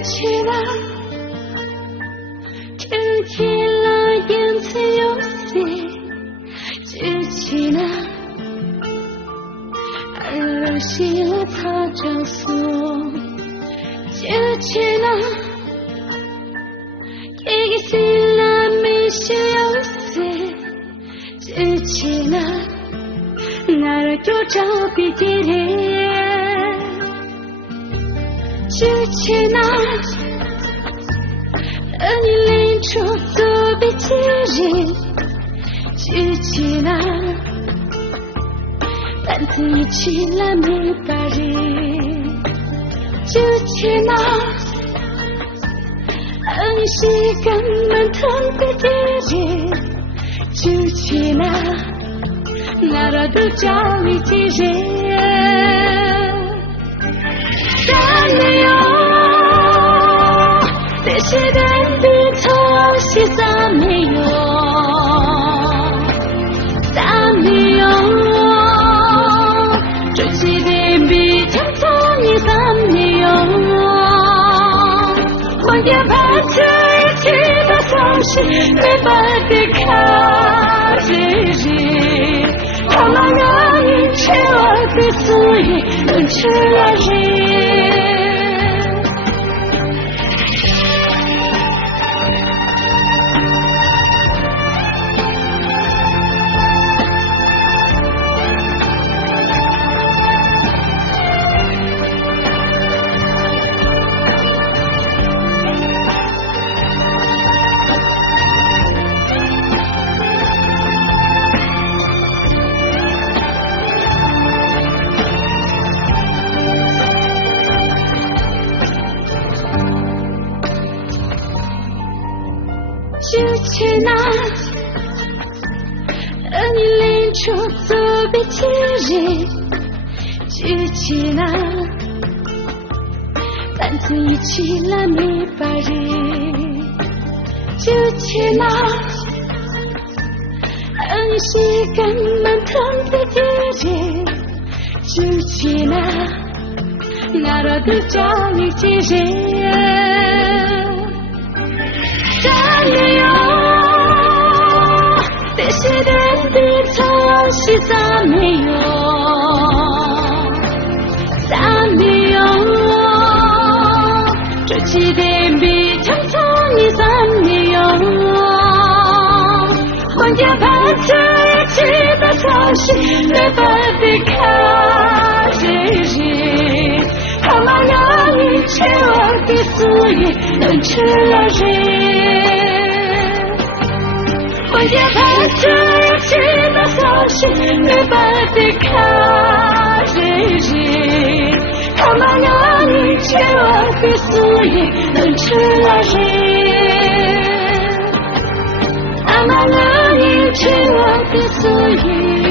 起了，听起了言辞游戏，举起了，儿戏了擦着锁，举起了，一起了迷失游戏，举起了，나를 쫓아 비기래举起那你拎出左臂击人举起那担子一起来没把人举起那你膝盖满疼的敌人举起那나라도 짱이지 싸매요 내 시간 비터없이 싸매요 싸매요 쫓기는 비천천히 싸매요 먼저 밭을 치다 서시 내 발을 가지지他们让你吃了的思忆，能吃了人。举起那你拎出左臂击人举起那担子一起来没把人举起那你膝盖满疼的敌人举起那나라도 짱이지人싸매요 대시된 비터없이 싸매요 싸매요 쫓기된 비천천히 싸매요 혼자 밭을 치다 서시 내 발을 가지지 가만히 채워기 수에能吃了人我也怕这一起的消息没办法看人他们让你채워기 수에能吃了人他们让你채워기 수에